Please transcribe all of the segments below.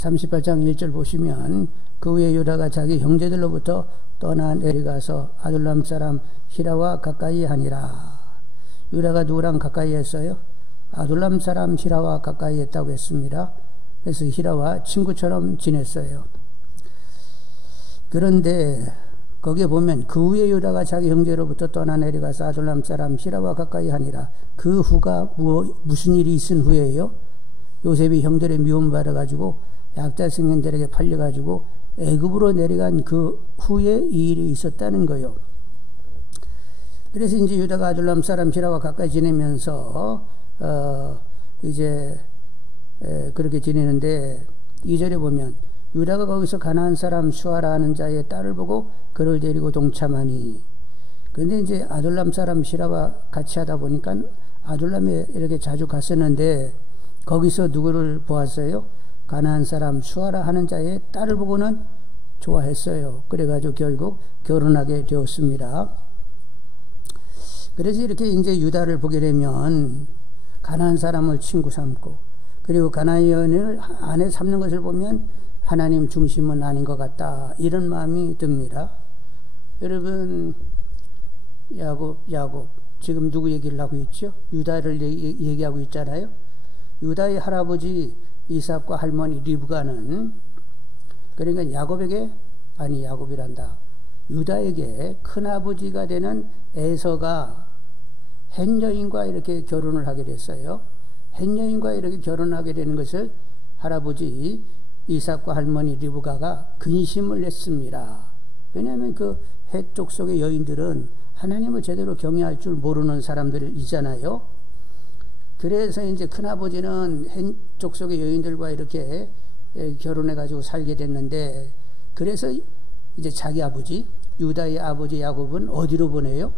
38장 1절 보시면 그 후에 유다가 자기 형제들로부터 떠나 내려가서 아둘람 사람 히라와 가까이 하니라. 유다가 누구랑 가까이 했어요? 아둘람 사람 히라와 가까이 했다고 했습니다. 그래서 히라와 친구처럼 지냈어요. 그런데 거기에 보면 그 후에 유다가 자기 형제로부터 떠나 내려가서 아둘람 사람 히라와 가까이 하니라. 그 후가 무슨 일이 있은 후에요? 요셉이 형들의 미움 받아가지고 약자 승인들에게 팔려가지고 애굽으로 내려간 그 후에 이 일이 있었다는 거예요. 그래서 이제 유다가 아둘람 사람 히라와 가까이 지내면서 이제 그렇게 지내는데 2절에 보면 유다가 거기서 가나안 사람 수아라 하는 자의 딸을 보고 그를 데리고 동참하니. 근데 이제 아둘람 사람 히라와 같이 하다 보니까 아둘람에 이렇게 자주 갔었는데 거기서 누구를 보았어요? 가나안 사람 수아라 하는 자의 딸을 보고는 좋아했어요. 그래가지고 결국 결혼하게 되었습니다. 그래서 이렇게 이제 유다를 보게 되면 가나안 사람을 친구 삼고 그리고 가나안 여인을 아내 삼는 것을 보면 하나님 중심은 아닌 것 같다, 이런 마음이 듭니다. 여러분, 야곱 지금 누구 얘기를 하고 있죠? 유다를 얘기하고 있잖아요. 유다의 할아버지 이삭과 할머니 리브가는, 그러니까 야곱이란다. 유다에게 큰아버지가 되는 에서가 헷 여인과 이렇게 결혼을 하게 됐어요. 헷 여인과 이렇게 결혼하게 되는 것을 할아버지 이삭과 할머니 리브가가 근심을 했습니다. 왜냐하면 그 헷 족속의 여인들은 하나님을 제대로 경외할 줄 모르는 사람들이잖아요. 그래서 이제 큰아버지는 헷 족속의 여인들과 이렇게 결혼해가지고 살게 됐는데, 그래서 이제 자기 아버지, 유다의 아버지 야곱은 어디로 보내요?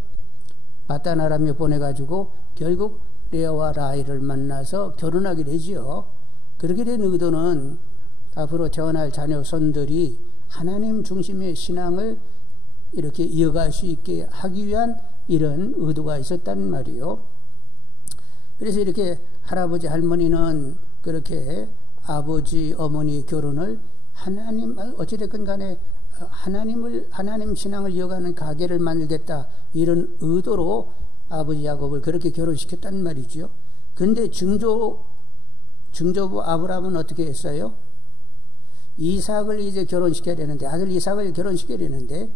바단 아람에 보내가지고 결국 레아와 라헬을 만나서 결혼하게 되지요. 그렇게 된 의도는 앞으로 태어날 자녀 손들이 하나님 중심의 신앙을 이렇게 이어갈 수 있게 하기 위한 이런 의도가 있었단 말이에요. 그래서 이렇게 할아버지 할머니는 그렇게 아버지 어머니 결혼을 어찌됐건 간에 하나님 신앙을 이어가는 가게를 만들겠다, 이런 의도로 아버지 야곱을 그렇게 결혼시켰단 말이죠. 근데 증조부 아브라함은 어떻게 했어요? 이삭을 이제 결혼시켜야 되는데, 아들 이삭을 결혼시켜야 되는데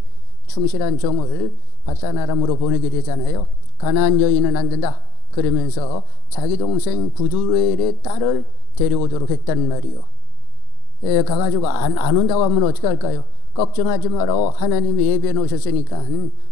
충실한 종을 바단 아람으로 보내게 되잖아요. 가나안 여인은 안 된다 그러면서 자기 동생 부두엘의 딸을 데려오도록 했단 말이요. 가가지고 안 온다고 하면 어떻게 할까요? 걱정하지 마라, 하나님이 예배해 놓으셨으니까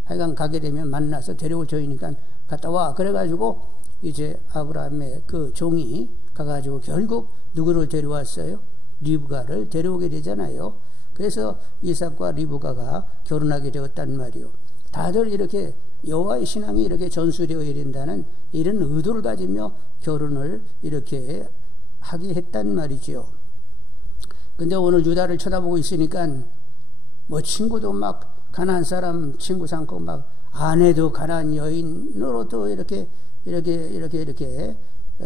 하여간 가게 되면 만나서 데려올 저희니까 갔다 와. 그래가지고 이제 아브라함의 그 종이 가가지고 결국 누구를 데려왔어요? 리브가를 데려오게 되잖아요. 그래서 이삭과 리브가가 결혼하게 되었단 말이요. 다들 이렇게 여호와의 신앙이 이렇게 전수되어야 된다는 이런 의도를 가지며 결혼을 이렇게 하게 했단 말이죠. 근데 오늘 유다를 쳐다보고 있으니까 뭐 친구도 막 가나안 사람 친구 삼고 막 아내도 가나안 여인으로 또 이렇게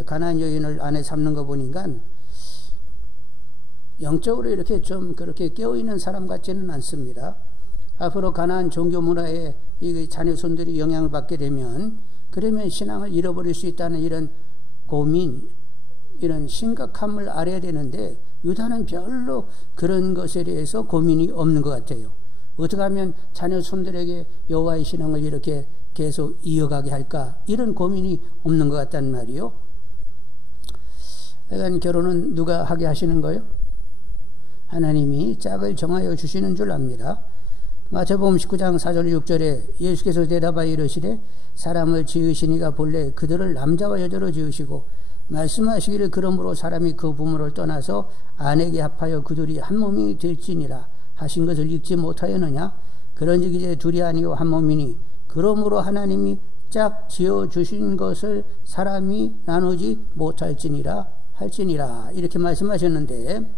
가나안 여인을 아내 삼는 거 보니까 영적으로 이렇게 좀 그렇게 깨어있는 사람 같지는 않습니다. 앞으로 가나안 종교 문화에 이 자녀손들이 영향을 받게 되면, 그러면 신앙을 잃어버릴 수 있다는 이런 고민, 이런 심각함을 알아야 되는데 유다는 별로 그런 것에 대해서 고민이 없는 것 같아요. 어떻게 하면 자녀손들에게 여호와의 신앙을 이렇게 계속 이어가게 할까, 이런 고민이 없는 것 같단 말이요. 그러니까 결혼은 누가 하게 하시는 거예요? 하나님이 짝을 정하여 주시는 줄 압니다. 마태복음 19장 4절 6절에 예수께서 대답하여 이르시되 사람을 지으시니가 본래 그들을 남자와 여자로 지으시고 말씀하시기를 그러므로 사람이 그 부모를 떠나서 아내에게 합하여 그들이 한 몸이 될지니라 하신 것을 읽지 못하였느냐? 그런즉 이제 둘이 아니요 한 몸이니 그러므로 하나님이 짝 지어주신 것을 사람이 나누지 못할지니라 이렇게 말씀하셨는데,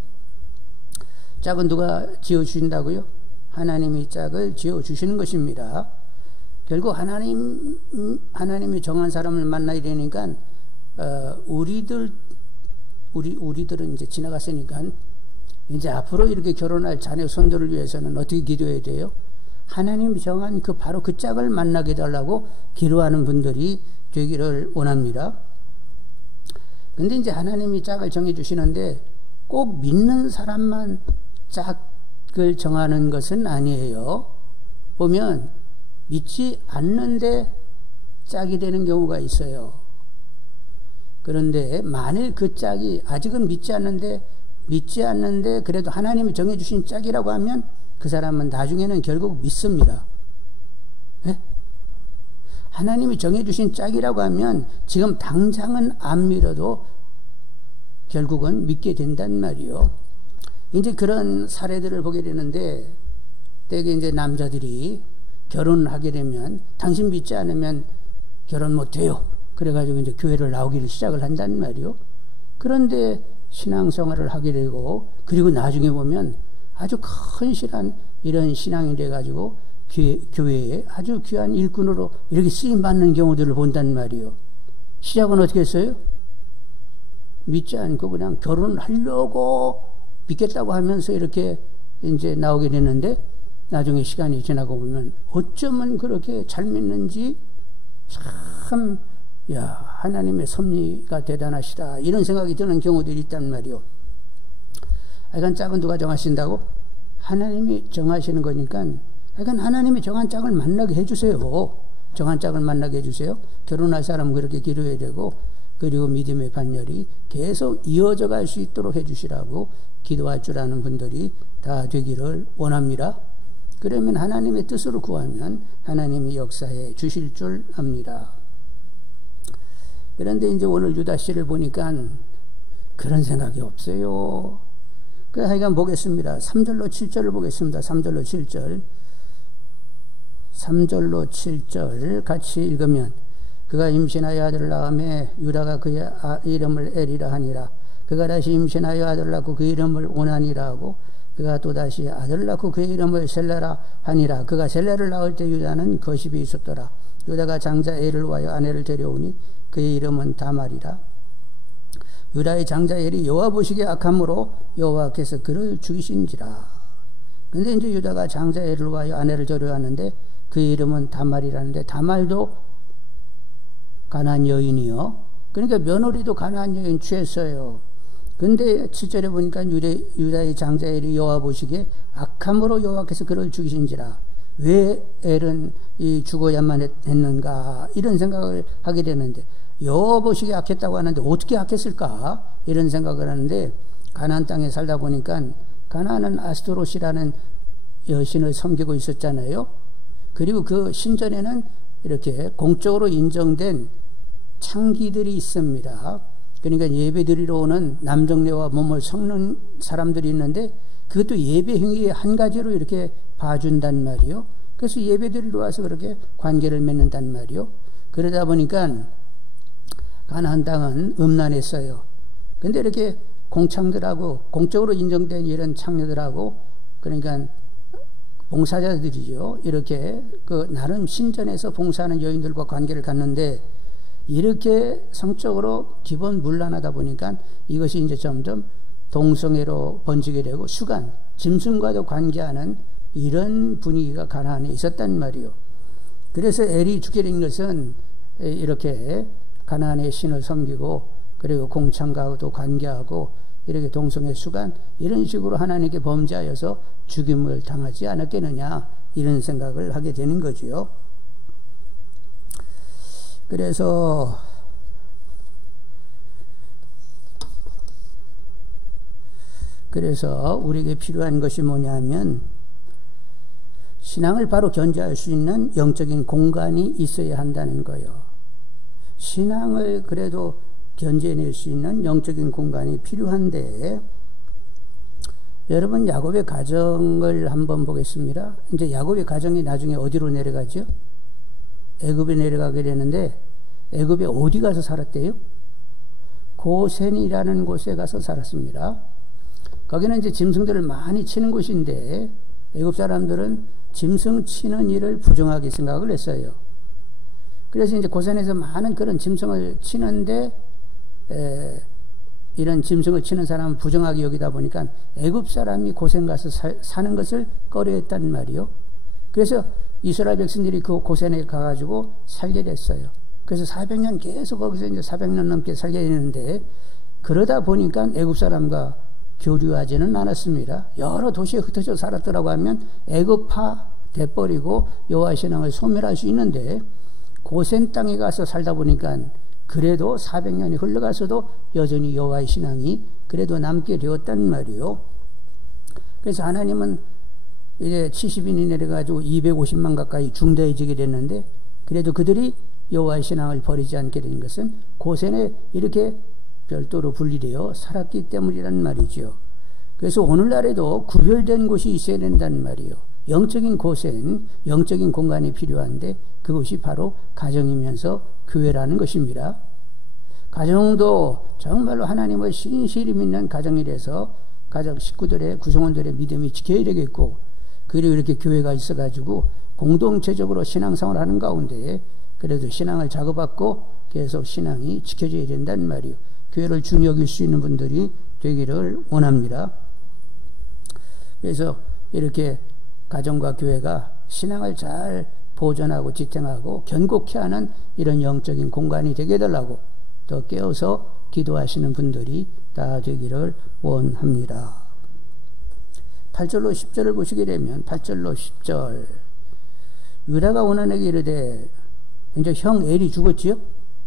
짝은 누가 지어주신다고요? 하나님이 짝을 지어주시는 것입니다. 결국 하나님이 정한 사람을 만나야 되니까 우리들은 이제 지나갔으니까 이제 앞으로 이렇게 결혼할 자녀 손들을 위해서는 어떻게 기도해야 돼요? 하나님이 정한 바로 그 짝을 만나게 해달라고 기도하는 분들이 되기를 원합니다. 근데 이제 하나님이 짝을 정해주시는데 꼭 믿는 사람만 짝을 정하는 것은 아니에요. 보면 믿지 않는데 짝이 되는 경우가 있어요. 그런데 만일 그 짝이 아직은 믿지 않는데 그래도 하나님이 정해주신 짝이라고 하면 그 사람은 나중에는 결국 믿습니다. 네? 하나님이 정해주신 짝이라고 하면 지금 당장은 안 믿어도 결국은 믿게 된단 말이요. 이제 그런 사례들을 보게 되는데 대개 이제 남자들이 결혼을 하게 되면 당신 믿지 않으면 결혼 못해요. 그래가지고 이제 교회를 나오기를 시작을 한단 말이요. 그런데 신앙생활을 하게 되고 그리고 나중에 보면 아주 큰실한 이런 신앙이 돼가지고 교회에 아주 귀한 일꾼으로 이렇게 쓰임받는 경우들을 본단 말이요. 시작은 어떻게 했어요? 믿지 않고 그냥 결혼하려고 믿겠다고 하면서 이렇게 이제 나오게 되는데 나중에 시간이 지나고 보면 어쩌면 그렇게 잘 믿는지 참, 하나님의 섭리가 대단하시다. 이런 생각이 드는 경우들이 있단 말이요. 하여간 짝은 누가 정하신다고? 하나님이 정하시는 거니까 하여간 하나님이 정한 짝을 만나게 해주세요. 정한 짝을 만나게 해주세요. 결혼할 사람은 그렇게 기도해야 되고 그리고 믿음의 반열이 계속 이어져 갈 수 있도록 해주시라고 기도할 줄 아는 분들이 다 되기를 원합니다. 그러면 하나님의 뜻으로 구하면 하나님이 역사해 주실 줄 압니다. 그런데 이제 오늘 유다 씨를 보니까 그런 생각이 없어요. 하여간 보겠습니다. 3절로 7절을 보겠습니다. 3절로 7절. 3절로 7절 같이 읽으면 그가 임신하여 아들을 낳음에 유다가 그의 이름을 에리라 하니라. 그가 다시 임신하여 아들을 낳고 그 이름을 오나니라 하고 그가 또다시 아들을 낳고 그의 이름을 셀라라 하니라. 그가 셀라를 낳을 때 유다는 거십이 있었더라. 유다가 장자 엘을 위하여 아내를 데려오니 그의 이름은 다말이라. 유다의 장자 엘이 여호와 보시기에 악함으로 여호와께서 그를 죽이신지라. 근데 이제 유다가 장자 엘을 위하여 아내를 데려왔는데 그의 이름은 다말이라는데 다말도 가나안 여인이요. 그러니까 며느리도 가나안 여인 취했어요. 근데 7절에 보니까 유다의 장자 엘이 여호와 보시기에 악함으로 여호와께서 그를 죽이신지라. 왜 엘은 죽어야만 했는가 이런 생각을 하게 되는데 여호와 보시기에 악했다고 하는데 어떻게 악했을까 이런 생각을 하는데 가나안 땅에 살다 보니까 가나안은 아스토롯이라는 여신을 섬기고 있었잖아요. 그리고 그 신전에는 이렇게 공적으로 인정된 창기들이 있습니다. 그러니까 예배 드리러 오는 남정네와 몸을 섞는 사람들이 있는데 그것도 예배 행위의 한 가지로 이렇게 봐준단 말이요. 그래서 예배 드리러 와서 그렇게 관계를 맺는단 말이요. 그러다 보니까 가나안 땅은 음란했어요. 근데 이렇게 공창들하고 공적으로 인정된 이런 창녀들하고 그러니까 봉사자들이죠. 이렇게 그 나름 신전에서 봉사하는 여인들과 관계를 갖는데 이렇게 성적으로 기본 문란하다 보니까 이것이 이제 점점 동성애로 번지게 되고 수간, 짐승과도 관계하는 이런 분위기가 가나안에 있었단 말이요. 그래서 엘이 죽게 된 것은 이렇게 가나안의 신을 섬기고 그리고 공창과도 관계하고 이렇게 동성애 수간 이런 식으로 하나님께 범죄하여서 죽임을 당하지 않았겠느냐 이런 생각을 하게 되는 거지요. 그래서 우리에게 필요한 것이 뭐냐면 신앙을 바로 견지할 수 있는 영적인 공간이 있어야 한다는 거예요. 신앙을 그래도 견제해낼 수 있는 영적인 공간이 필요한데 여러분 야곱의 가정을 한번 보겠습니다. 이제 야곱의 가정이 나중에 어디로 내려가죠? 애굽에 내려가게 되는데 애굽에 어디 가서 살았대요? 고센이라는 곳에 가서 살았습니다. 거기는 이제 짐승들을 많이 치는 곳인데 애굽 사람들은 짐승 치는 일을 부정하게 생각을 했어요. 그래서 이제 고센에서 많은 그런 짐승을 치는데 이런 짐승을 치는 사람은 부정하게 여기다 보니까 애굽 사람이 고센 가서 사는 것을 꺼려했단 말이요. 그래서 이스라엘 백성들이 그 고센에 가가지고 살게 됐어요. 그래서 400년 계속 거기서 이제 400년 넘게 살게 되는데, 그러다 보니까 애굽 사람과 교류하지는 않았습니다. 여러 도시에 흩어져 살았더라고 하면 애굽파 돼버리고 여호와 신앙을 소멸할 수 있는데, 고센 땅에 가서 살다 보니까 그래도 400년이 흘러가서도 여전히 여호와의 신앙이 그래도 남게 되었단 말이요. 그래서 하나님은 이제 70인이 내려가지고 250만 가까이 중대해지게 됐는데, 그래도 그들이 여호와의 신앙을 버리지 않게 된 것은 고센에 이렇게 별도로 분리되어 살았기 때문이란 말이죠. 그래서 오늘날에도 구별된 곳이 있어야 된다는 말이에요. 영적인 고센, 영적인 공간이 필요한데 그것이 바로 가정이면서 교회라는 것입니다. 가정도 정말로 하나님을 신실히 믿는 가정이라서 가정 식구들의 구성원들의 믿음이 지켜야 되겠고, 그리고 이렇게 교회가 있어가지고 공동체적으로 신앙생활을 하는 가운데 그래도 신앙을 자극받고 계속 신앙이 지켜져야 된다는 말이에요. 교회를 중히 여길 수 있는 분들이 되기를 원합니다. 그래서 이렇게 가정과 교회가 신앙을 잘 보존하고 지탱하고 견고케 하는 이런 영적인 공간이 되게 해달라고 더 깨어서 기도하시는 분들이 다 되기를 원합니다. 8절로 10절을 보시게 되면 8절로 10절, 유다가 오난에게 이르되, 이제 형 엘이 죽었지요?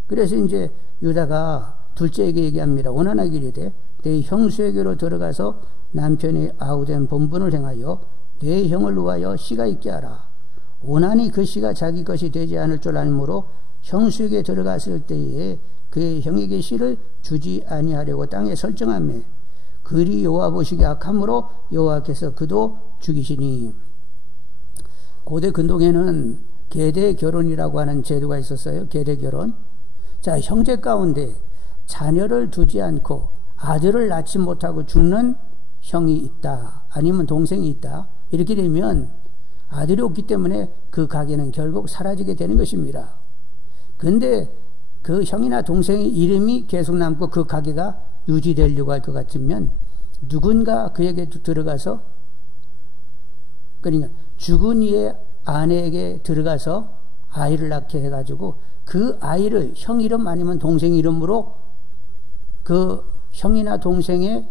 그래서 이제 유다가 둘째에게 얘기합니다. 오난에게 이르되 내 형수에게로 들어가서 남편이 아우된 본분을 행하여 내 형을 위하여 씨가 있게 하라. 오난이 그 씨가 자기 것이 되지 않을 줄 알므로 형수에게 들어갔을 때에 그의 형에게 씨를 주지 아니하려고 땅에 설정하며, 그리 여호와 보시기에 악함으로 여호와께서 그도 죽이시니. 고대 근동에는 계대 결혼이라고 하는 제도가 있었어요. 계대 결혼. 자, 형제 가운데 자녀를 두지 않고 아들을 낳지 못하고 죽는 형이 있다, 아니면 동생이 있다, 이렇게 되면 아들이 없기 때문에 그 가게는 결국 사라지게 되는 것입니다. 근데 그 형이나 동생의 이름이 계속 남고 그 가게가 유지되려고 할 것 같으면 누군가 그에게 들어가서, 그러니까 죽은 이의 아내에게 들어가서 아이를 낳게 해가지고 그 아이를 형 이름 아니면 동생 이름으로 그 형이나 동생의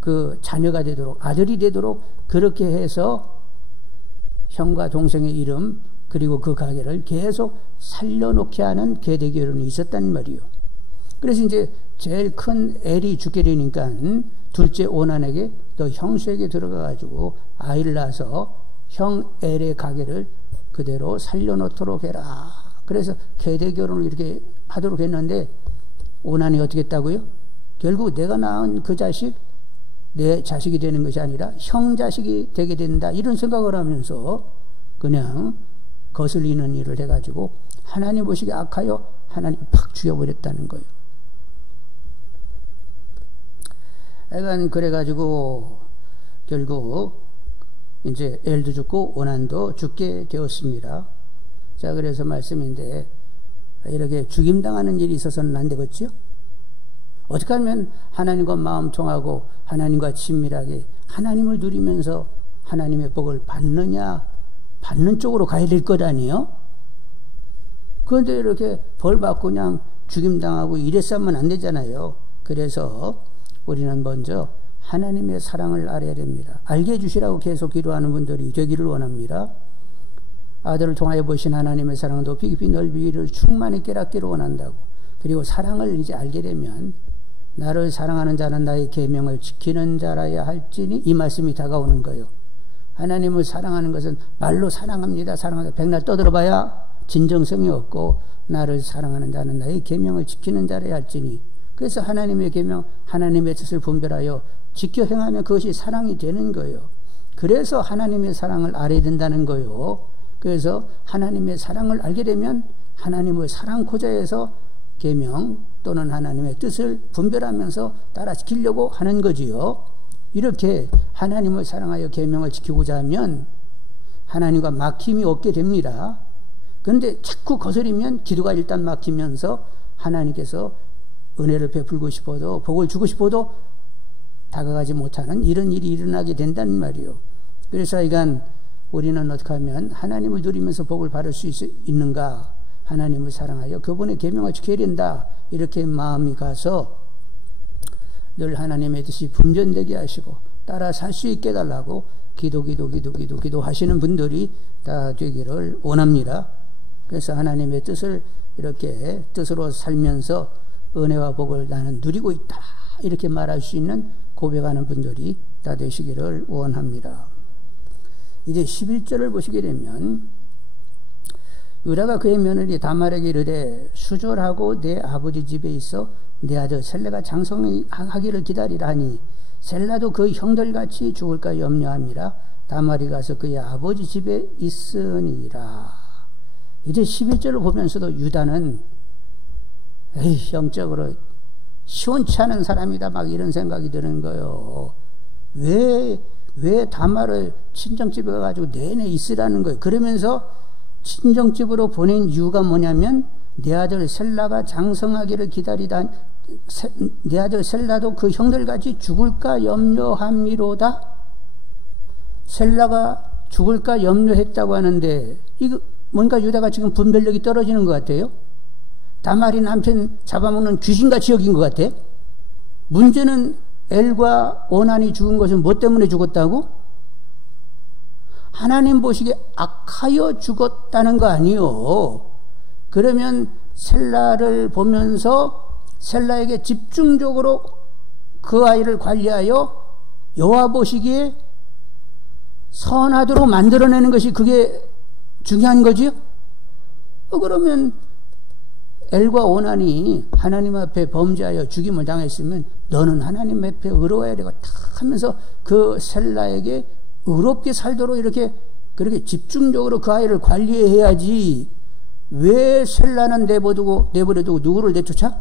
그 자녀가 되도록, 아들이 되도록 그렇게 해서 형과 동생의 이름 그리고 그 가게를 계속 살려놓게 하는 계대 결혼이 있었단 말이에요. 그래서 이제 제일 큰 엘이 죽게 되니까 둘째 오난에게 너 형수에게 들어가가지고 아이를 낳아서 형 엘의 가게를 그대로 살려놓도록 해라. 그래서 계대 결혼을 이렇게 하도록 했는데, 오난이 어떻게 했다고요? 결국 내가 낳은 그 자식 내 자식이 되는 것이 아니라 형 자식이 되게 된다, 이런 생각을 하면서 그냥 거슬리는 일을 해가지고 하나님 보시기에 악하여 하나님 팍 죽여버렸다는 거예요. 하여간 그래가지고 결국 이제 엘도 죽고 오난도 죽게 되었습니다. 자, 그래서 말씀인데, 이렇게 죽임당하는 일이 있어서는 안 되겠죠? 어떻게 하면 하나님과 마음 통하고 하나님과 친밀하게 하나님을 누리면서 하나님의 복을 받느냐, 받는 쪽으로 가야 될 것 아니에요? 그런데 이렇게 벌 받고 그냥 죽임당하고 이랬으면 안 되잖아요. 그래서 우리는 먼저 하나님의 사랑을 알아야 됩니다. 알게 해주시라고 계속 기도하는 분들이 되기를 원합니다. 아들을 통하여 보신 하나님의 사랑은 높이 깊이 넓이를 충만히 깨닫기를 원한다고. 그리고 사랑을 이제 알게 되면 나를 사랑하는 자는 나의 계명을 지키는 자라야 할지니, 이 말씀이 다가오는 거예요. 하나님을 사랑하는 것은 말로 사랑합니다, 사랑합니다, 백날 떠들어봐야 진정성이 없고, 나를 사랑하는 자는 나의 계명을 지키는 자라야 할지니. 그래서 하나님의 계명, 하나님의 뜻을 분별하여 지켜 행하면 그것이 사랑이 되는 거예요. 그래서 하나님의 사랑을 알아야 된다는 거예요. 그래서 하나님의 사랑을 알게 되면 하나님을 사랑코자 해서 계명 또는 하나님의 뜻을 분별하면서 따라 지키려고 하는 거지요. 이렇게 하나님을 사랑하여 계명을 지키고자 하면 하나님과 막힘이 없게 됩니다. 그런데 자꾸 거스리면 기도가 일단 막히면서 하나님께서 은혜를 베풀고 싶어도 복을 주고 싶어도 다가가지 못하는 이런 일이 일어나게 된다는 말이요. 그래서 이간 우리는 어떻게 하면 하나님을 누리면서 복을 받을 수 있는가? 하나님을 사랑하여 그분의 계명을 지켜야 된다. 이렇게 마음이 가서 늘 하나님의 뜻이 분전되게 하시고 따라 살 수 있게 해달라고 기도하시는 분들이 다 되기를 원합니다. 그래서 하나님의 뜻을 이렇게 뜻으로 살면서 은혜와 복을 나는 누리고 있다. 이렇게 말할 수 있는 고백하는 분들이 다 되시기를 원합니다. 이제 11절을 보시게 되면 유다가 그의 며느리 다말에게 이르되 수절하고 내 아버지 집에 있어 내 아들 셀라가 장성하기를 기다리라 하니 셀라도 그 형들같이 죽을까 염려함이라. 다말이 가서 그의 아버지 집에 있으니라. 이제 11절을 보면서도 유다는 영적으로 시원치 않은 사람이다 막 이런 생각이 드는 거예요. 왜 다말을 친정집에 가가지고 내내 있으라는 거예요. 그러면서 친정집으로 보낸 이유가 뭐냐면 내 아들 셀라가 장성하기를 기다리다. 내 아들 셀라도 그 형들같이 죽을까 염려함이로다. 셀라가 죽을까 염려했다고 하는데 이거 뭔가 유다가 지금 분별력이 떨어지는 것 같아요. 다말이 남편 잡아먹는 귀신같이 여긴 것 같아. 문제는 엘과 오난이 죽은 것은 뭐 때문에 죽었다고? 하나님 보시기에 악하여 죽었다는 거 아니요. 그러면 셀라를 보면서 셀라에게 집중적으로 그 아이를 관리하여 여호와 보시기에 선하도록 만들어내는 것이 그게 중요한 거지요? 그러면 엘과 오난이 하나님 앞에 범죄하여 죽임을 당했으면 너는 하나님 앞에 의로워야 되고 탁 하면서 그 셀라에게 의롭게 살도록 이렇게 그렇게 집중적으로 그 아이를 관리해야지. 왜 셀라는 내버려두고 누구를 내쫓아?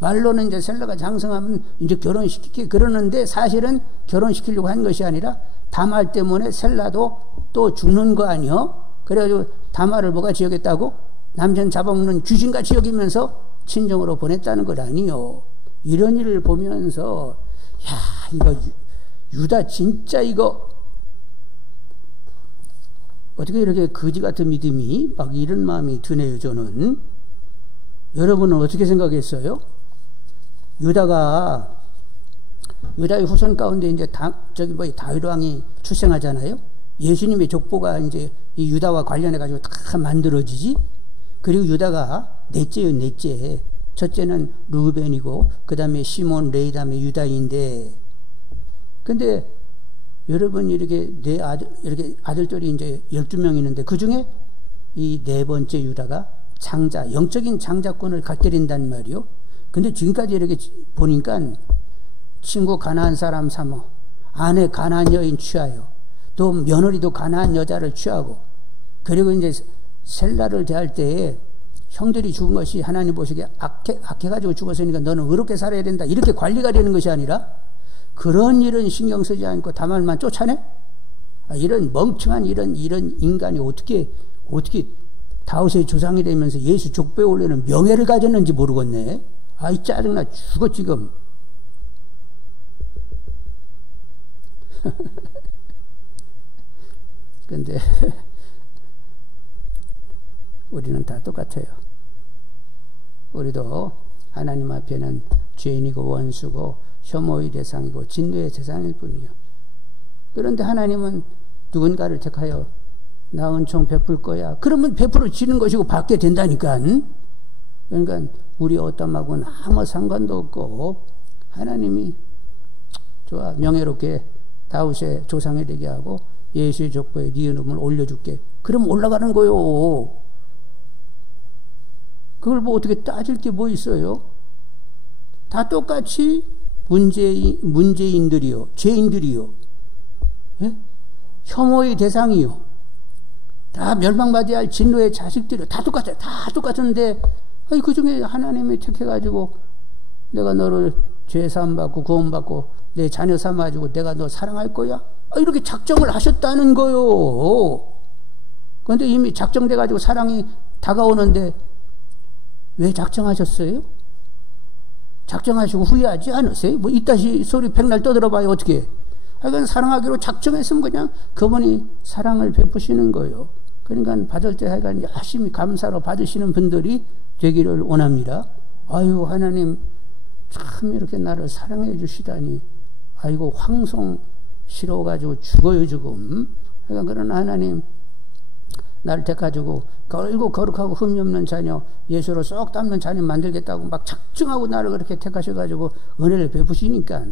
말로는 이제 셀라가 장성하면 이제 결혼시키게 그러는데 사실은 결혼시키려고 한 것이 아니라 다말 때문에 셀라도 또 죽는 거 아니요? 그래가지고 다말을 뭐가 지어겠다고? 남편 잡아먹는 귀신같이 여기면서 친정으로 보냈다는 것 아니요. 이런 일을 보면서 야 이거 유다 진짜 이거 어떻게 이렇게 거지 같은 믿음이 막 이런 마음이 드네요. 저는. 여러분은 어떻게 생각했어요? 유다의 후손 가운데 이제 다윗 왕이 출생하잖아요. 예수님의 족보가 이제 이 유다와 관련해 가지고 다 만들어지지. 그리고 유다가 넷째요, 넷째. 첫째는 루벤이고 그다음에 시몬, 레위, 다음에 유다인데. 근데 여러분 이렇게 이렇게 아들들이 이제 12명 있는데 그 중에 이 네 번째 유다가 영적인 장자권을 갖게 된단 말이요. 근데 지금까지 이렇게 보니까 친구 가나안 사람 삼어, 아내 가나안 여인 취하여, 또 며느리도 가나안 여자를 취하고, 그리고 이제 셀라를 대할 때에 형들이 죽은 것이 하나님 보시기에 악해가지고 죽었으니까 너는 의롭게 살아야 된다. 이렇게 관리가 되는 것이 아니라 그런 일은 신경 쓰지 않고 다말만 쫓아내? 이런 멍청한 이런 인간이 어떻게 다윗의 조상이 되면서 예수 족보에 올리는 명예를 가졌는지 모르겠네. 아이 짜증나 죽어 지금. 근데 우리는 다 똑같아요. 우리도 하나님 앞에는 죄인이고 원수고 혐오의 대상이고 진노의 대상일 뿐이요. 그런데 하나님은 누군가를 택하여 나 은총 베풀 거야. 그러면 베풀어 지는 것이고 받게 된다니까. 그러니까 우리 어떠하고는 아무 상관도 없고 하나님이 좋아 명예롭게 다윗의 조상이 되게 하고 예수의 족보에 네 이름을 올려줄게. 그럼 올라가는 거요. 그걸 뭐 어떻게 따질 게 뭐 있어요? 다 똑같이 문제인들이요, 죄인들이요, 예? 혐오의 대상이요, 다 멸망받아야 할 진노의 자식들이요. 다 똑같아요. 다 똑같은데 그 중에 하나님이 택해가지고 내가 너를 죄사함 받고 구원받고 내 자녀 삼아가지고 내가 너 사랑할 거야? 이렇게 작정을 하셨다는 거요. 그런데 이미 작정돼가지고 사랑이 다가오는데 왜 작정하셨어요? 작정하시고 후회하지 않으세요? 뭐 이따시 소리 백날 떠들어봐요. 어떻게 해? 하여간 사랑하기로 작정했으면 그냥 그분이 사랑을 베푸시는 거예요. 그러니까 받을 때 하여간 열심히 감사로 받으시는 분들이 되기를 원합니다. 아유, 하나님 참 이렇게 나를 사랑해 주시다니. 아이고, 황송스러워가지고 죽어요 지금. 그러니까 그런 하나님 나를 택가지고 걸고 거룩하고 흠이 없는 자녀, 예수로 쏙 닮는 자녀 만들겠다고 막 작정하고 나를 그렇게 택하셔가지고 은혜를 베푸시니까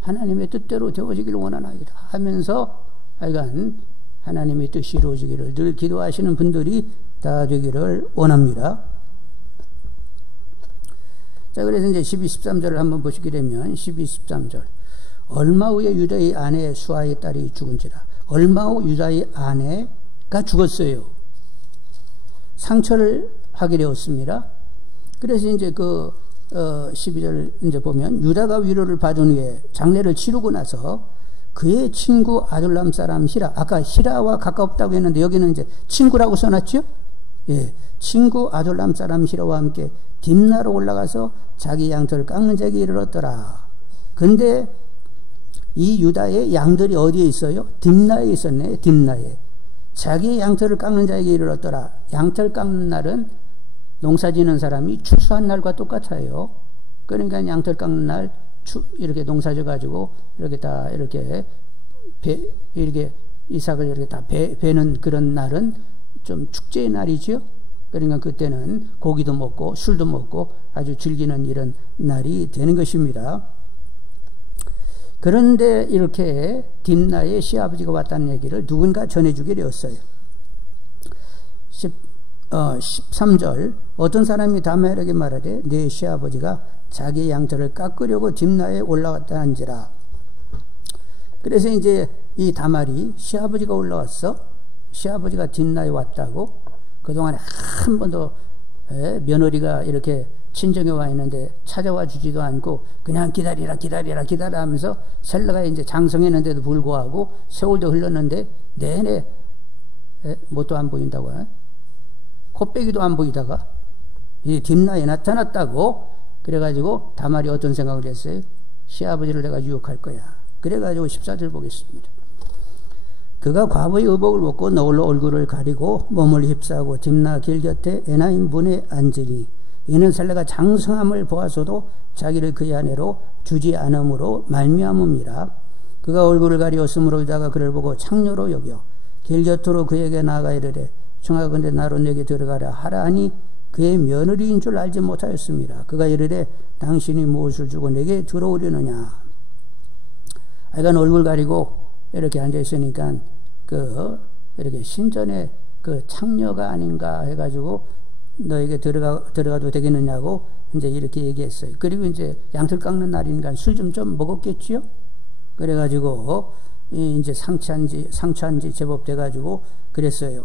하나님의 뜻대로 되어지기를 원하나이다 하면서 하여간 하나님의 뜻이 이루어지기를 늘 기도하시는 분들이 다 되기를 원합니다. 자, 그래서 이제 12, 13절을 한번 보시게 되면 12, 13절 얼마 후에 유다의 아내 수아의 딸이 죽은지라. 얼마 후 유다의 아내가 죽었어요. 상처를 하게 되었습니다. 그래서 이제 12절 이제 보면 유다가 위로를 받은 후에 장례를 치르고 나서 그의 친구 아둘람 사람 히라, 아까 히라와 가깝다고 했는데 여기는 이제 친구라고 써놨죠? 예, 친구 아둘람 사람 히라와 함께 딥나로 올라가서 자기 양털을 깎는 자에게 이르렀더라. 근데 이 유다의 양들이 어디에 있어요? 딥나에 있었네. 딥나에. 자기 양털을 깎는 자에게 이르렀더라. 양털 깎는 날은 농사 지는 사람이 추수한 날과 똑같아요. 그러니까 양털 깎는 날 이렇게 농사 져가지고 이렇게 다 이렇게 이렇게 이삭을 이렇게 다 베는 그런 날은 좀 축제의 날이죠. 그러니까 그때는 고기도 먹고 술도 먹고 아주 즐기는 이런 날이 되는 것입니다. 그런데 이렇게 딥나의 시아버지가 왔다는 얘기를 누군가 전해주게 되었어요. 13절 어떤 사람이 다말에게 말하되 내 시아버지가 자기 양털을 깎으려고 딥나에 올라왔다는지라. 그래서 이제 이 다말이 시아버지가 올라왔어. 시아버지가 딥나에 왔다고. 그동안에 한 번도 며느리가 이렇게 친정에 와 있는데 찾아와 주지도 않고 그냥 기다리라 하면서 셀라가 이제 장성했는데도 불구하고 세월도 흘렀는데 내내 뭣도 안 보인다고 해? 코빼기도 안 보이다가 이 딥나에 나타났다고. 그래가지고 다말이 어떤 생각을 했어요? 시아버지를 내가 유혹할 거야. 그래가지고 14절 보겠습니다. 그가 과부의 의복을 벗고 너울로 얼굴을 가리고 몸을 휩싸고 딥나 길 곁에 에나임 문에 앉으니 이는 셀라가 장성함을 보아서도 자기를 그의 아내로 주지 않음으로 말미암음이라. 그가 얼굴을 가리었으므로 유다가 그를 보고 창녀로 여겨 길 곁으로 그에게 나아가 이르되 청하건대 나로 내게 들어가라 하라 하니 그의 며느리인 줄 알지 못하였습니다. 그가 이르되 당신이 무엇을 주고 내게 들어오려느냐. 하여간 얼굴 가리고 이렇게 앉아 있으니까 이렇게 신전에 창녀가 아닌가 해가지고 너에게 들어가도 되겠느냐고 이제 이렇게 얘기했어요. 그리고 이제 양털 깎는 날이니까 술 좀 먹었겠지요? 그래가지고 이제 상처한지 제법 돼가지고 그랬어요.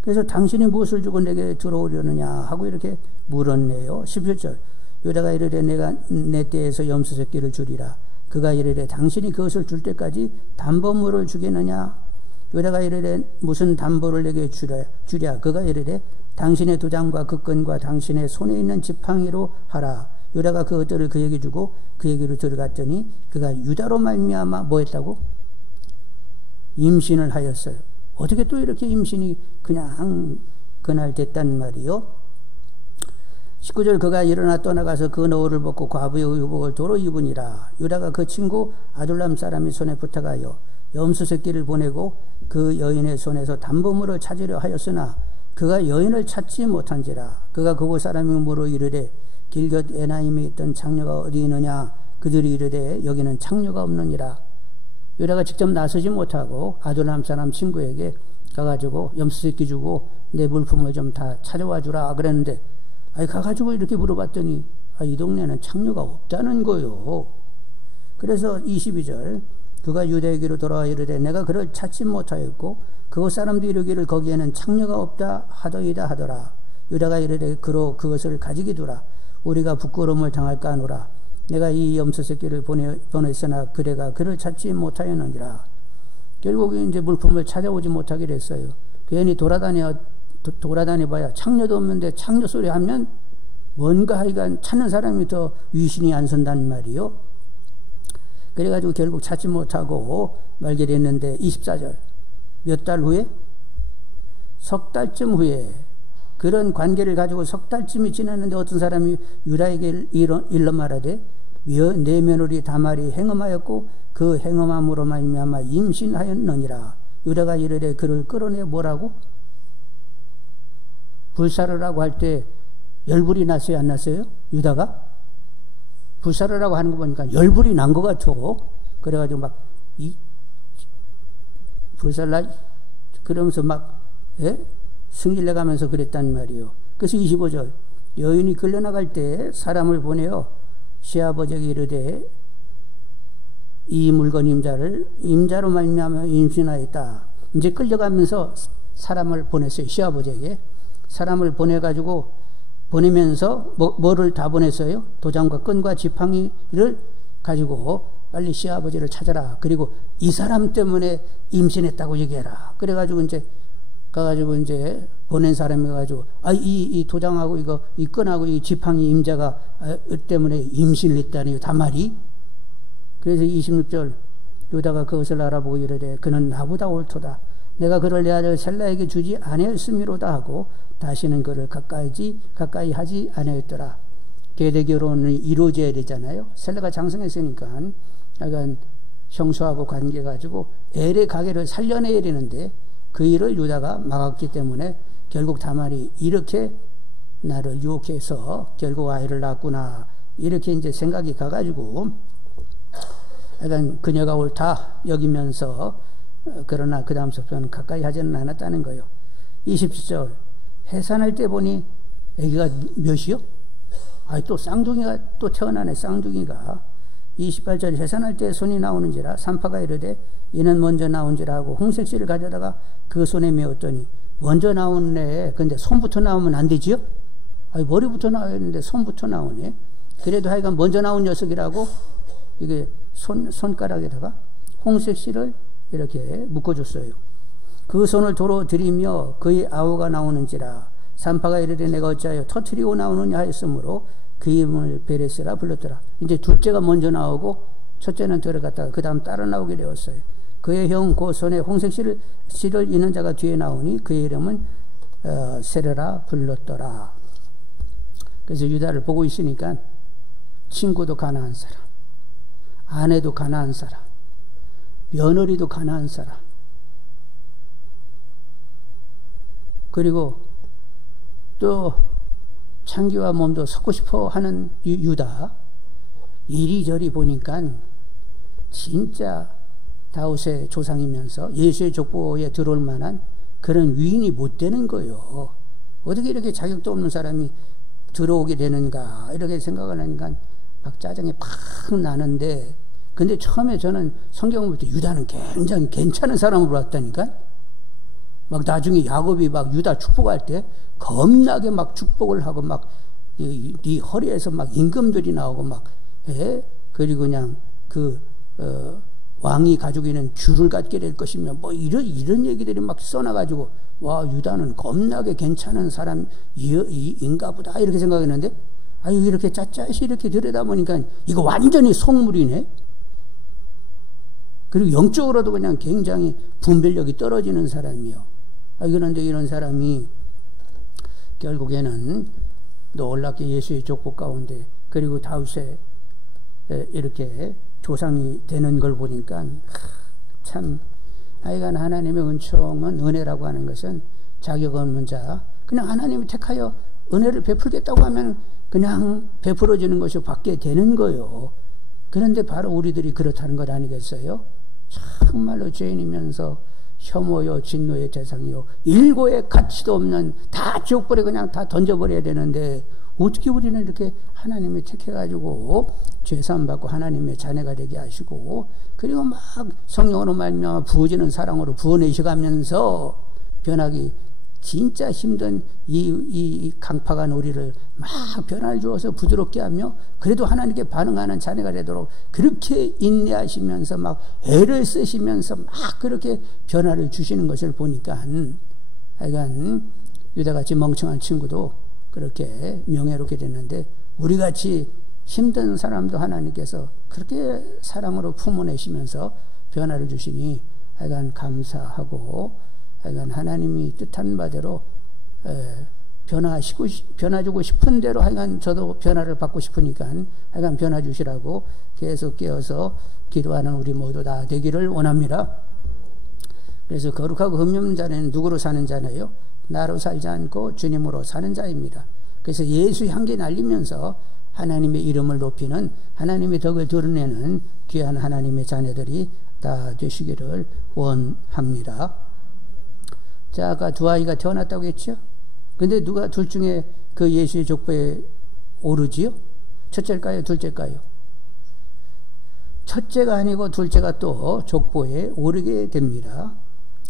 그래서 당신이 무엇을 주고 내게 들어오려느냐 하고 이렇게 물었네요. 11절 유다가 이르되 내가 내 떼에서 염소 새끼를 주리라. 그가 이르되 당신이 그것을 줄 때까지 담보물을 주겠느냐. 유다가 이르되 무슨 담보를 내게 주랴. 그가 이르되 당신의 도장과 그건과 당신의 손에 있는 지팡이로 하라. 유다가 그것들을 그에게 주고 그에게로 들어갔더니 그가 유다로 말미암아 뭐 했다고? 임신을 하였어요. 어떻게 또 이렇게 임신이 그냥 그날 됐단 말이요. 19절 그가 일어나 떠나가서 그 너울을 벗고 과부의 의복을 도로 입으니라. 유다가 그 친구 아둘람 사람이 손에 부탁하여 염소 새끼를 보내고 그 여인의 손에서 담보물을 찾으려 하였으나 그가 여인을 찾지 못한지라. 그가 그곳 사람이 물어 이르되 길곁 에나임에 있던 창녀가 어디 있느냐. 그들이 이르되 여기는 창녀가 없느니라. 유다가 직접 나서지 못하고 아둘람 사람 친구에게 가가지고 염소 새끼 주고 내 물품을 좀 다 찾아와 주라 그랬는데 가가지고 이렇게 물어봤더니 이 동네는 창녀가 없다는 거요. 그래서 22절 그가 유대에게로 돌아와 이르되 내가 그를 찾지 못하였고 그곳 사람들이 이르기를 거기에는 창녀가 없다 하더이다 하더라. 유다가 이르되 그로 그것을 가지게 두라. 우리가 부끄러움을 당할까 하노라. 내가 이 염소 새끼를 보냈으나 그대가 그를 찾지 못하였느니라. 결국 이제 물품을 찾아오지 못하게 됐어요. 괜히 돌아다녀봐야 창녀도 없는데 창녀 소리 하면 뭔가 하여간 찾는 사람이 더 위신이 안 선단 말이요. 그래가지고 결국 찾지 못하고 말게 됐는데 24절 몇 달 후에? 석 달쯤 후에 그런 관계를 가지고 석 달쯤이 지났는데 어떤 사람이 유다에게 일러 말하되 내 며느리 다말이 행음하였고 그 행음함으로 말미암아 임신하였느니라. 유다가 이르되 그를 끌어내 뭐라고? 불사르라고 할 때 열불이 났어요, 안 났어요? 유다가? 불사르라고 하는 거 보니까 열불이 난 것 같아. 그래가지고 막, 불살라, 그러면서 막, 승질 내가면서 그랬단 말이요. 그래서 25절. 여인이 끌려나갈 때 사람을 보내어 시아버지에게 이르되 이 물건 임자로 말미암아 임신하였다. 이제 끌려가면서 사람을 보냈어요. 시아버지에게. 사람을 보내가지고 보내면서 뭐를 다 보냈어요? 도장과 끈과 지팡이를 가지고 빨리 시아버지를 찾아라. 그리고 이 사람 때문에 임신했다고 얘기해라. 그래가지고 이제 가가지고 이제 보낸 사람이 가지고 이 도장하고 이 끈하고 이 지팡이 임자가 때문에 임신을 했다니 다말이. 그래서 26절 유다가 그것을 알아보고 이르되 그는 나보다 옳도다. 내가 그를 내 아들 셀라에게 주지 아니하였음이로다 하고 다시는 그를 가까이 하지 아니하였더라. 계대 결혼이 이루어져야 되잖아요. 셀라가 장성했으니까 약간 형수하고 관계 가지고 엘의 가게를 살려내야 되는데 그 일을 유다가 막았기 때문에 결국 다말이 이렇게 나를 유혹해서 결국 아이를 낳았구나 이렇게 이제 생각이 가가지고 약간 그녀가 옳다 여기면서 그러나 그 다음부터는 가까이 하지는 않았다는 거예요. 27절 해산할 때 보니 아기가 몇이요? 또 쌍둥이가 또 태어나네. 쌍둥이가 28절 해산할 때 손이 나오는지라 산파가 이르되 이는 먼저 나온지라 하고 홍색실을 가져다가 그 손에 메었더니 먼저 나오네. 근데 손부터 나오면 안 되지요? 머리부터 나와야 되는데 손부터 나오네. 그래도 하여간 먼저 나온 녀석이라고 이게 손가락에다가 홍색실을 이렇게 묶어줬어요. 그 손을 도로 들이며 그의 아우가 나오는지라 산파가 이르되 내가 어찌하여 터트리고 나오느냐 하였으므로 그 이름을 베레스라 불렀더라. 이제 둘째가 먼저 나오고 첫째는 들어갔다가 그 다음 따라 나오게 되었어요. 그의 형 그 손에 홍색실을 있는 자가 뒤에 나오니 그의 이름은 세르라 불렀더라. 그래서 유다를 보고 있으니까 친구도 가나안 사람, 아내도 가나안 사람, 며느리도 가나안 사람, 그리고 또 창기와 몸도 섞고 싶어 하는 유다. 이리저리 보니까 진짜 다윗의 조상이면서 예수의 족보에 들어올 만한 그런 위인이 못 되는 거예요. 어떻게 이렇게 자격도 없는 사람이 들어오게 되는가 이렇게 생각을 하니까 막 짜증이 팍 나는데, 근데 처음에 저는 성경을 볼 때 유다는 굉장히 괜찮은 사람으로 봤다니까. 막 나중에 야곱이 막 유다 축복할 때 겁나게 막 축복을 하고 막 네 허리에서 막 임금들이 나오고 막 그리고 그냥 왕이 가지고 있는 귤을 갖게 될 것이며 뭐 이런 얘기들이 막 써놔가지고 와 유다는 겁나게 괜찮은 사람인가 보다 이렇게 생각했는데 이렇게 짜짜시 이렇게 들여다보니까 이거 완전히 속물이네. 그리고 영적으로도 그냥 굉장히 분별력이 떨어지는 사람이요. 그런데 이런 사람이 결국에는 놀랍게 예수의 족보 가운데 그리고 다윗의 이렇게 조상이 되는 걸 보니까 참 하여간 하나님의 은총은 은혜라고 하는 것은 자격 없는 자 그냥 하나님이 택하여 은혜를 베풀겠다고 하면 그냥 베풀어지는 것이 받게 되는 거요. 그런데 바로 우리들이 그렇다는 것 아니겠어요? 정말로 죄인이면서 혐오요 진노의 대상이요 일고의 가치도 없는 다 지옥불에 그냥 다 던져버려야 되는데 어떻게 우리는 이렇게 하나님이 택해가지고 죄사함 받고 하나님의 자녀가 되게 하시고 그리고 막 성령으로 말미암아 부어지는 사랑으로 부어내셔가면서 변하기 진짜 힘든 이 강팍한 우리를 막 변화를 주어서 부드럽게 하며 그래도 하나님께 반응하는 자녀가 되도록 그렇게 인내하시면서 막 애를 쓰시면서 막 그렇게 변화를 주시는 것을 보니까 하여간 유다같이 멍청한 친구도 그렇게 명예롭게 됐는데 우리같이 힘든 사람도 하나님께서 그렇게 사랑으로 품어내시면서 변화를 주시니 하여간 감사하고 하여간 하나님이 뜻한 바대로 변화주고 싶은 대로 하여간 저도 변화를 받고 싶으니까 하여간 변화 주시라고 계속 깨어서 기도하는 우리 모두 다 되기를 원합니다. 그래서 거룩하고 흠없는 자는 누구로 사는 자네요? 나로 살지 않고 주님으로 사는 자입니다. 그래서 예수 향기 날리면서 하나님의 이름을 높이는 하나님의 덕을 드러내는 귀한 하나님의 자녀들이 다 되시기를 원합니다. 자, 아까 두 아이가 태어났다고 했죠? 근데 누가 둘 중에 그 예수의 족보에 오르지요? 첫째일까요? 둘째일까요? 첫째가 아니고 둘째가 또 족보에 오르게 됩니다.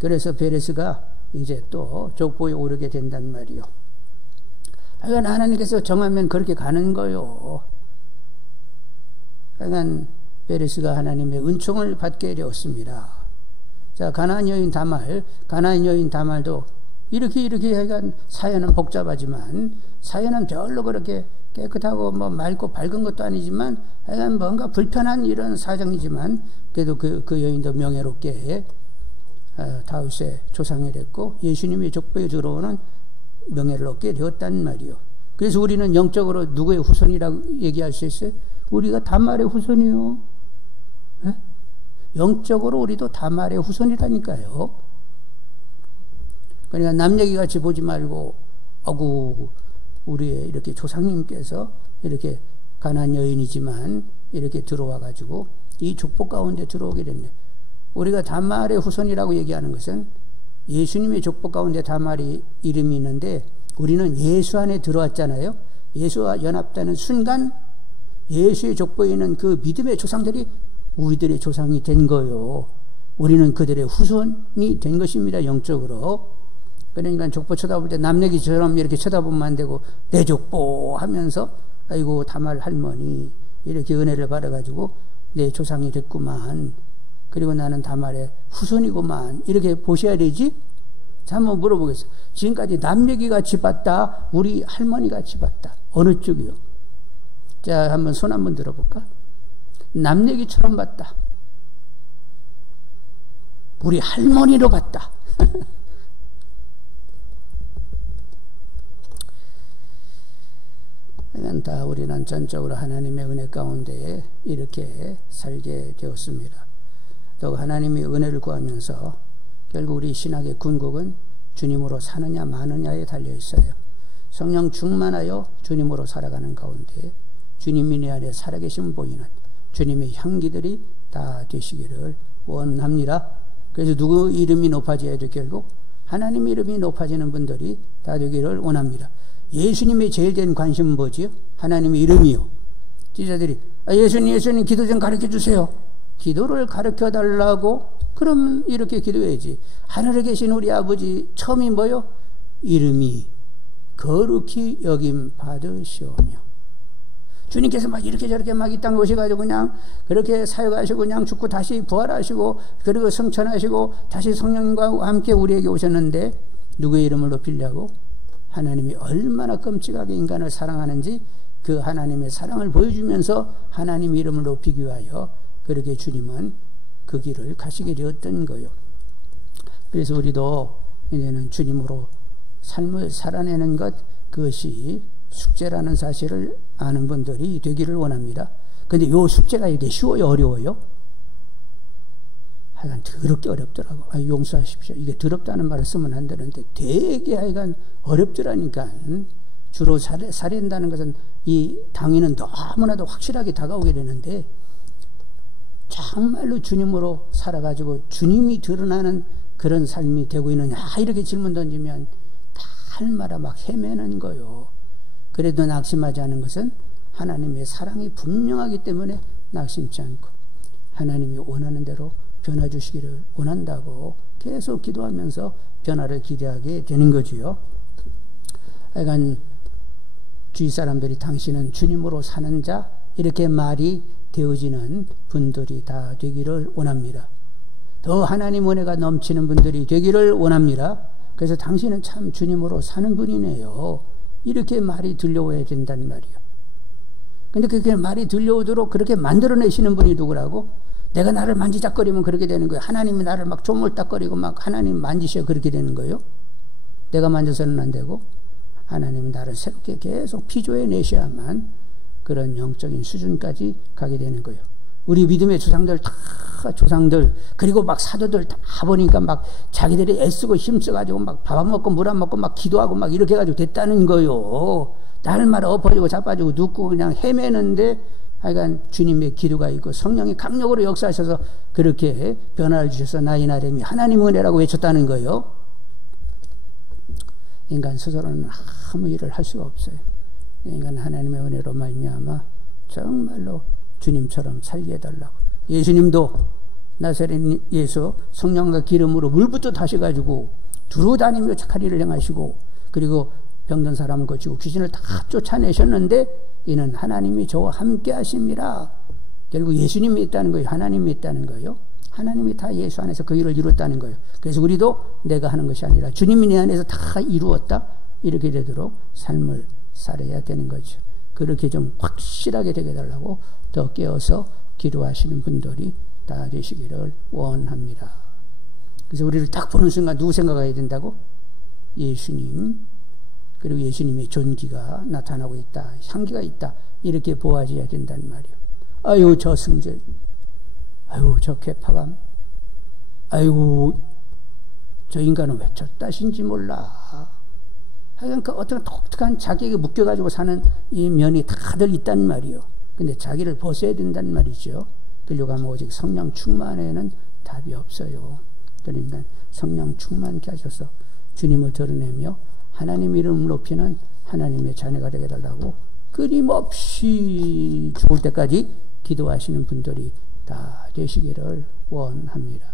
그래서 베레스가 이제 또 족보에 오르게 된단 말이요. 하여간 하나님께서 정하면 그렇게 가는 거요. 하여간 베레스가 하나님의 은총을 받게 되었습니다. 자, 가나안 여인 다말도 이렇게 하여간 사연은 복잡하지만 사연은 별로 그렇게 깨끗하고 뭐 맑고 밝은 것도 아니지만 하여간 뭔가 불편한 이런 사정이지만 그래도 그 여인도 명예롭게 다윗의 조상이 됐고 예수님의 족보에 들어오는 명예를 얻게 되었단 말이요. 그래서 우리는 영적으로 누구의 후손이라고 얘기할 수 있어요? 우리가 다말의 후손이요. 네? 영적으로 우리도 다말의 후손이라니까요. 그러니까 남 얘기같이 보지 말고 아구 우리의 이렇게 조상님께서 이렇게 가난안 여인이지만 이렇게 들어와 가지고 이 족보 가운데 들어오게 됐네. 우리가 다말의 후손이라고 얘기하는 것은 예수님의 족보 가운데 다말이 이름이 있는데 우리는 예수 안에 들어왔잖아요. 예수와 연합되는 순간 예수의 족보에 있는 그 믿음의 조상들이 우리들의 조상이 된 거요. 우리는 그들의 후손이 된 것입니다. 영적으로. 그러니까 족보 쳐다볼 때 남 얘기처럼 이렇게 쳐다보면 안 되고 내 족보 하면서 아이고 다말 할머니 이렇게 은혜를 받아가지고 내 조상이 됐구만. 그리고 나는 다말의 후손이구만. 이렇게 보셔야 되지? 자, 한번 물어보겠습니다. 지금까지 남 얘기 같이 봤다? 우리 할머니 같이 봤다? 어느 쪽이요? 자, 한번 손 한번 들어볼까? 남 얘기처럼 봤다. 우리 할머니로 봤다. 다 우리는 전적으로 하나님의 은혜 가운데 이렇게 살게 되었습니다. 또 하나님의 은혜를 구하면서 결국 우리 신학의 궁극은 주님으로 사느냐 마느냐에 달려 있어요. 성령 충만하여 주님으로 살아가는 가운데 주님이 내 안에 살아계심 보이는 주님의 향기들이 다 되시기를 원합니다. 그래서 누구 이름이 높아져야 돼? 결국 하나님 이름이 높아지는 분들이 다 되기를 원합니다. 예수님의 제일 된 관심은 뭐지요? 하나님의 이름이요. 지자들이 예수님 기도 좀 가르쳐 주세요. 기도를 가르쳐 달라고? 그럼 이렇게 기도해야지. 하늘에 계신 우리 아버지 처음이 뭐요? 이름이 거룩히 여김 받으시오며. 주님께서 막 이렇게 저렇게 막 이 땅에 오셔가지고 그냥 그렇게 사역하시고 그냥 죽고 다시 부활하시고 그리고 성천하시고 다시 성령님과 함께 우리에게 오셨는데 누구의 이름을 높이려고? 하나님이 얼마나 끔찍하게 인간을 사랑하는지 그 하나님의 사랑을 보여주면서 하나님 이름을 높이기 위하여 그렇게 주님은 그 길을 가시게 되었던 거예요. 그래서 우리도 이제는 주님으로 삶을 살아내는 것, 그것이 숙제라는 사실을 아는 분들이 되기를 원합니다. 근데 요 숙제가 이게 쉬워요, 어려워요? 하여간 더럽게 어렵더라고. 용서하십시오. 이게 더럽다는 말을 쓰면 안 되는데 되게 하여간 어렵더라니까. 주로 살인다는 것은 이 당위는 너무나도 확실하게 다가오게 되는데 정말로 주님으로 살아가지고 주님이 드러나는 그런 삶이 되고 있느냐 이렇게 질문 던지면 날마다 막 헤매는 거요. 그래도 낙심하지 않은 것은 하나님의 사랑이 분명하기 때문에 낙심치 않고 하나님이 원하는 대로 변화 주시기를 원한다고 계속 기도하면서 변화를 기대하게 되는 거지요. 하여간 주위 사람들이 당신은 주님으로 사는 자 이렇게 말이 되어지는 분들이 다 되기를 원합니다. 더 하나님 은혜가 넘치는 분들이 되기를 원합니다. 그래서 당신은 참 주님으로 사는 분이네요. 이렇게 말이 들려와야 된단 말이에요. 근데 그렇게 말이 들려오도록 그렇게 만들어내시는 분이 누구라고? 내가 나를 만지작거리면 그렇게 되는 거예요. 하나님이 나를 막 조물딱거리고 막 하나님 만지셔 그렇게 되는 거예요. 내가 만져서는 안 되고 하나님은 나를 새롭게 계속 피조해 내셔야만 그런 영적인 수준까지 가게 되는 거예요. 우리 믿음의 조상들 그리고 막 사도들 다 보니까 막 자기들이 애쓰고 힘써가지고 막 밥 안 먹고 물 안 먹고 막 기도하고 막 이렇게 해가지고 됐다는 거요. 날마다 엎어지고 자빠지고 눕고 그냥 헤매는데 하여간 주님의 기도가 있고 성령이 강력으로 역사하셔서 그렇게 변화를 주셔서 나의 나름이 하나님 은혜라고 외쳤다는 거예요. 인간 스스로는 아무 일을 할 수가 없어요. 인간 하나님의 은혜로 말미암아 정말로 주님처럼 살게 해달라고. 예수님도 나사렛 예수 성령과 기름으로 물부터 타셔가지고 두루 다니며 착하리를 행하시고 그리고 병든 사람을 고치고 귀신을 다 쫓아내셨는데 이는 하나님이 저와 함께 하심이라. 결국 예수님이 있다는 거예요. 하나님이 있다는 거예요. 하나님이 다 예수 안에서 그 일을 이뤘다는 거예요. 그래서 우리도 내가 하는 것이 아니라 주님이 내 안에서 다 이루었다. 이렇게 되도록 삶을 살아야 되는 거죠. 그렇게 좀 확실하게 되게 해달라고 더 깨어서 기도하시는 분들이 다 되시기를 원합니다. 그래서 우리를 딱 보는 순간 누구 생각해야 된다고? 예수님, 그리고 예수님의 존귀가 나타나고 있다, 향기가 있다, 이렇게 보아져야 된단 말이에요. 아유 저 승질, 아유 저 괴파감, 아이고 저 인간은 왜 저 따신지 몰라. 하여간 그 어떤 독특한 자기에게 묶여가지고 사는 이 면이 다들 있단 말이에요. 근데 자기를 벗어야 된단 말이죠. 그러려고 하면 오직 성령 충만에는 답이 없어요. 그러니까 성령 충만케 하셔서 주님을 드러내며 하나님 이름을 높이는 하나님의 자녀가 되게 해달라고 끊임없이 죽을 때까지 기도하시는 분들이 다 되시기를 원합니다.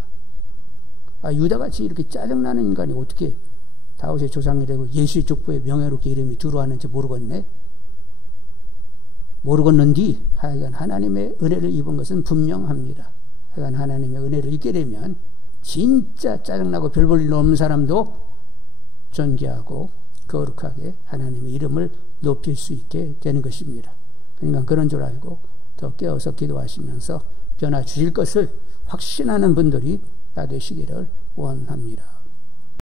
유다같이 이렇게 짜증나는 인간이 어떻게 다윗의 조상이 되고 예수의 족보에 명예롭게 이름이 들어왔는지 모르겠는데 하여간 하나님의 은혜를 입은 것은 분명합니다. 하여간 하나님의 은혜를 입게 되면 진짜 짜증나고 별 볼 일 없는 사람도 존귀하고 거룩하게 하나님의 이름을 높일 수 있게 되는 것입니다. 그러니까 그런 줄 알고 더 깨어서 기도하시면서 변화 주실 것을 확신하는 분들이 다 되시기를 원합니다.